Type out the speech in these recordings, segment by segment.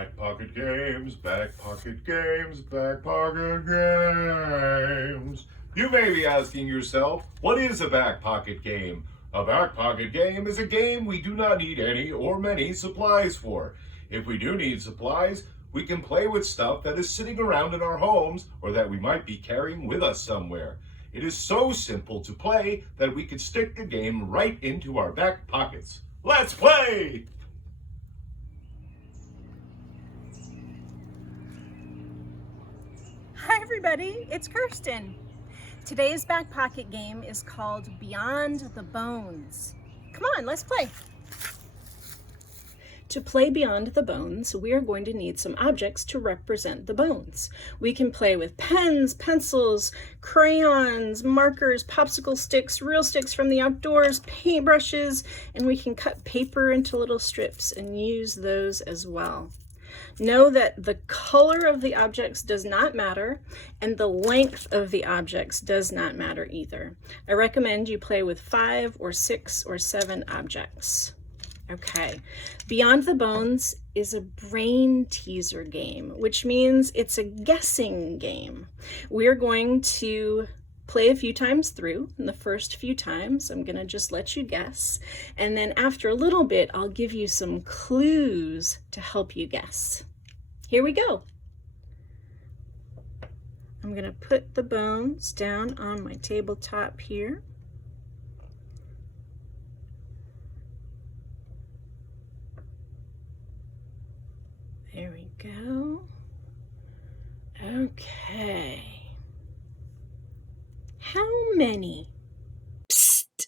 Backpocket games, backpocket games, backpocket games. You may be asking yourself, what is a backpocket game? A backpocket game is a game we do not need any or many supplies for. If we do need supplies, we can play with stuff that is sitting around in our homes or that we might be carrying with us somewhere. It is so simple to play that we could stick the game right into our back pockets. Let's play! Hi everybody, it's Kirsten. Today's back pocket game is called Beyond the Bones. Come on, let's play. To play Beyond the Bones, we are going to need some objects to represent the bones. We can play with pens, pencils, crayons, markers, popsicle sticks, real sticks from the outdoors, paintbrushes, and we can cut paper into little strips and use those as well. Know that the color of the objects does not matter, and the length of the objects does not matter either. I recommend you play with 5 or 6 or 7 objects. Okay, Beyond the Bones is a brain teaser game, which means it's a guessing game. We're going to play a few times through, and the first few times I'm gonna just let you guess, and then after a little bit I'll give you some clues to help you guess. Here we go. I'm gonna put the bones down on my tabletop here. There we go. Okay. How many? Psst!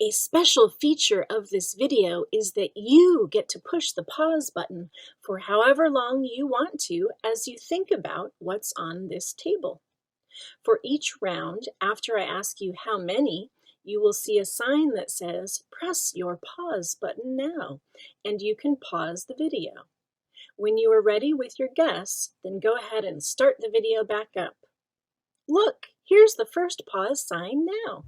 A special feature of this video is that you get to push the pause button for however long you want to as you think about what's on this table. For each round, after I ask you how many, you will see a sign that says, "Press your pause button now," and you can pause the video. When you are ready with your guess, then go ahead and start the video back up. Look, here's the first pause sign now.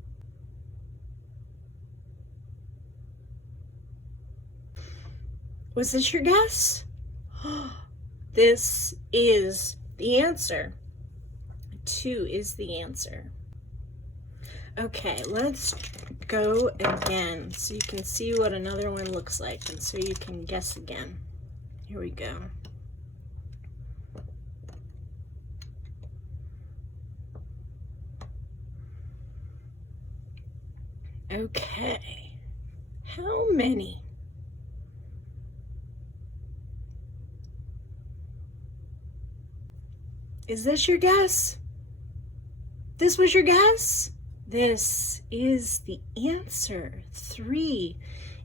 Was this your guess? This is the answer. 2 is the answer. Okay, let's go again so you can see what another one looks like and so you can guess again. Here we go. Okay, how many? Is this your guess? This was your guess? This is the answer. 3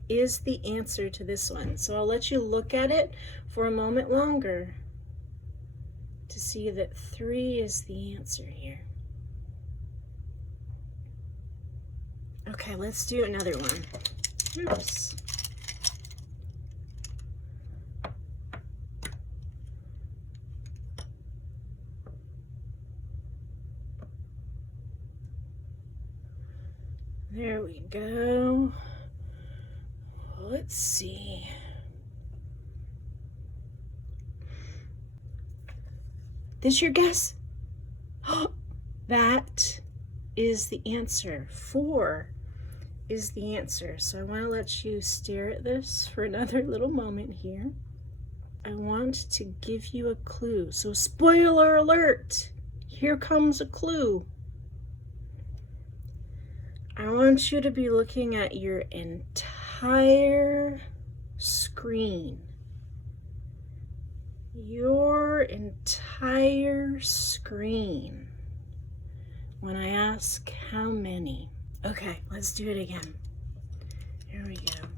is the answer to this one. So I'll let you look at it for a moment longer to see that 3 is the answer here. Okay, let's do another one. Oops. There we go. Let's see. This your guess? That is the answer. 4 is the answer. So I want to let you stare at this for another little moment here. I want to give you a clue. So spoiler alert, here comes a clue. I want you to be looking at your entire screen. Your entire screen when I ask how many. Okay, let's do it again. Here we go.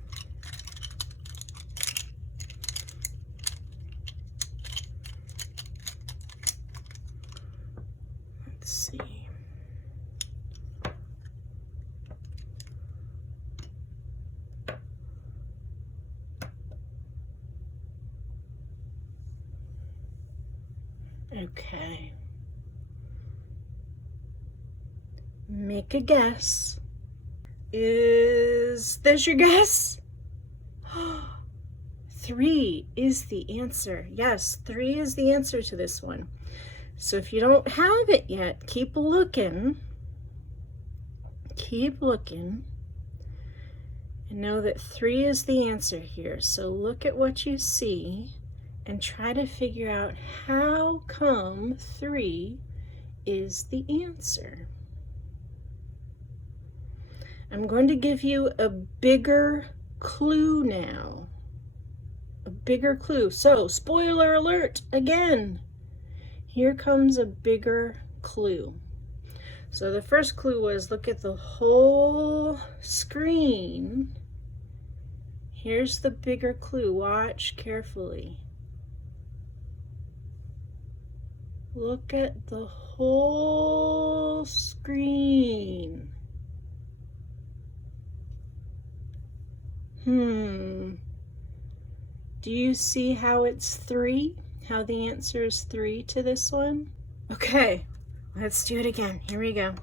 Let's see. Okay. Make a guess. Is this your guess? 3 is the answer. Yes, 3 is the answer to this one. So if you don't have it yet, keep looking. Keep looking. And know that 3 is the answer here. So look at what you see and try to figure out how come 3 is the answer. I'm going to give you a bigger clue now. A bigger clue. So, spoiler alert again. Here comes a bigger clue. So the first clue was look at the whole screen. Here's the bigger clue. Watch carefully. Look at the whole screen. Do you see how it's 3? How the answer is 3 to this one? Okay, let's do it again. Here we go.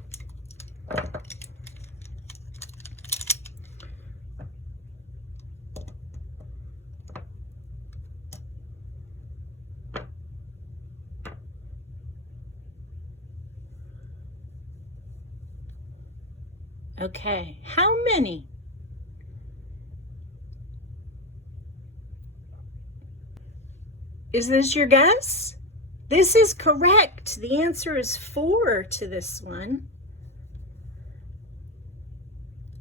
Okay, how many? Is this your guess? This is correct. The answer is 4 to this one.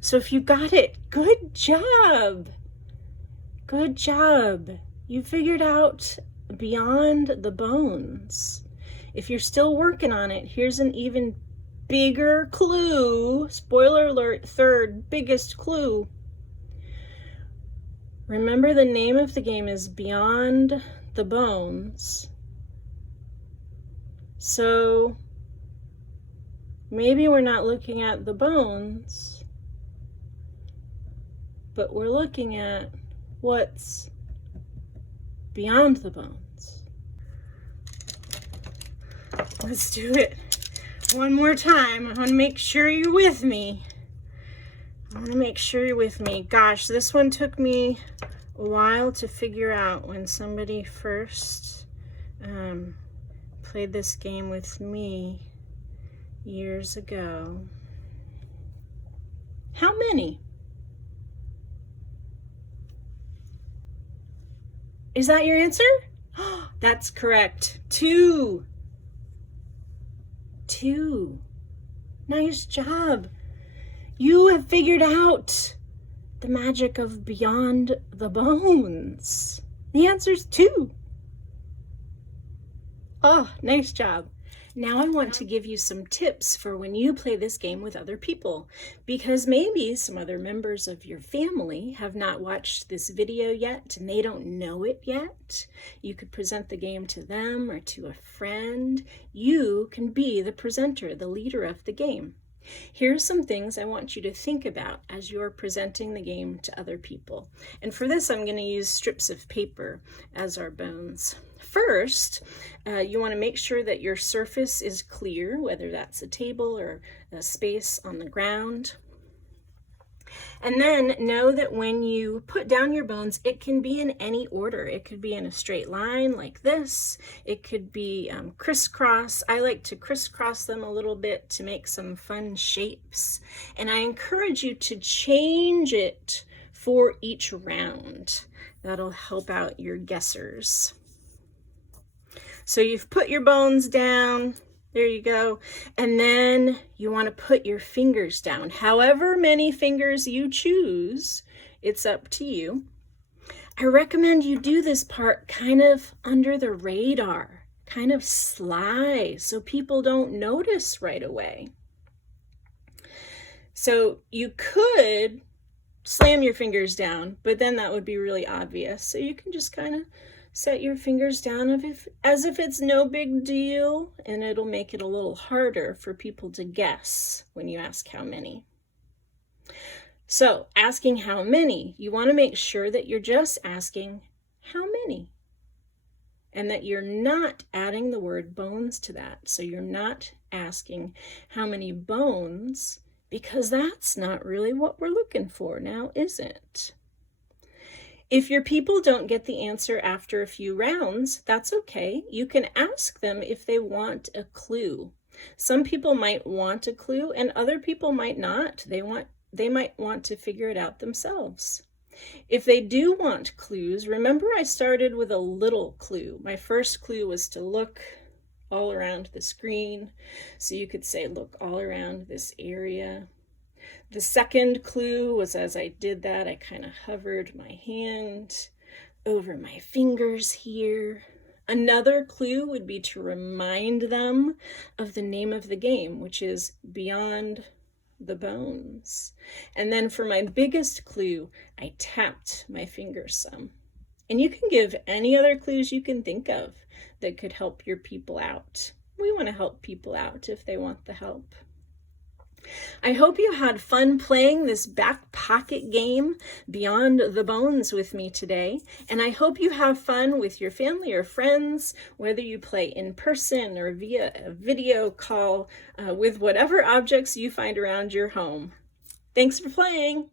So if you got it, good job. Good job. You figured out beyond the bones. If you're still working on it, here's an even bigger clue. Spoiler alert, third biggest clue. Remember, the name of the game is Beyond the Bones. So maybe we're not looking at the bones, but we're looking at what's beyond the bones. Let's do it one more time. I want to make sure you're with me. Gosh, this one took me a while to figure out when somebody first played this game with me years ago. How many? Is that your answer? That's correct. 2. 2. Nice job. You have figured out the magic of Beyond the Bones. The answer's 2. Oh, nice job. Now I want to give you some tips for when you play this game with other people, because maybe some other members of your family have not watched this video yet and they don't know it yet. You could present the game to them or to a friend. You can be the presenter, the leader of the game. Here's some things I want you to think about as you're presenting the game to other people. And for this, I'm going to use strips of paper as our bones. First, you want to make sure that your surface is clear, whether that's a table or a space on the ground. And then know that when you put down your bones, it can be in any order. It could be in a straight line like this. It could be crisscross. I like to crisscross them a little bit to make some fun shapes. And I encourage you to change it for each round. That'll help out your guessers. So you've put your bones down. There you go. And then you want to put your fingers down. However many fingers you choose, it's up to you. I recommend you do this part kind of under the radar, kind of sly, so people don't notice right away. So you could slam your fingers down, but then that would be really obvious. So you can just kind of set your fingers down as if it's no big deal, and it'll make it a little harder for people to guess when you ask how many. So, asking how many, you want to make sure that you're just asking how many, and that you're not adding the word bones to that. So you're not asking how many bones, because that's not really what we're looking for now, is it? If your people don't get the answer after a few rounds, that's okay. You can ask them if they want a clue. Some people might want a clue and other people might not. They might want to figure it out themselves. If they do want clues, remember I started with a little clue. My first clue was to look all around the screen. So you could say, look all around this area. The second clue was as I did that, I kind of hovered my hand over my fingers here. Another clue would be to remind them of the name of the game, which is Beyond the Bones. And then for my biggest clue, I tapped my fingers some. And you can give any other clues you can think of that could help your people out. We want to help people out if they want the help. I hope you had fun playing this back pocket game Beyond the Bones with me today, and I hope you have fun with your family or friends, whether you play in person or via a video call with whatever objects you find around your home. Thanks for playing!